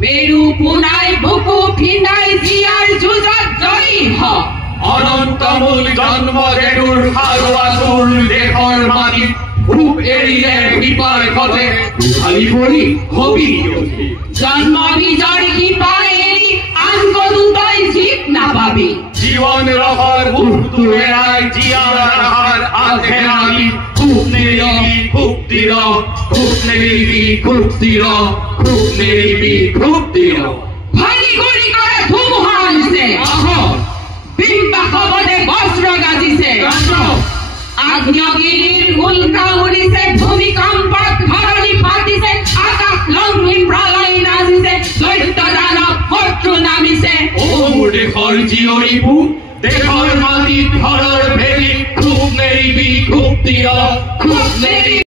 মেরু পুনাই বুকু ফিনাই জিয়ার যুজত জয়ী হ অনন্তমূল জন্ম রেণুর হারুয়াসুর দেহর মাটি খুব এড়িয়ে বিপায় পথে খালি পড়ি হবি জন্ম বিজয় কৃপায় এরি আঙ্গ দুটাই জীব না পাবি জীবন রহর উর্দু এরাই জিয়ার রাহার আধে আমি খুব নেরিবি খুব দির খুব নেরিবি খুব দির খুব নেরিবি খুব দির ভারী গুলি করে ধুম হানছে বিম্বা খবরে বস্ত্র গাজিছে আগ্নেয়গিরির উল্কা উড়িছে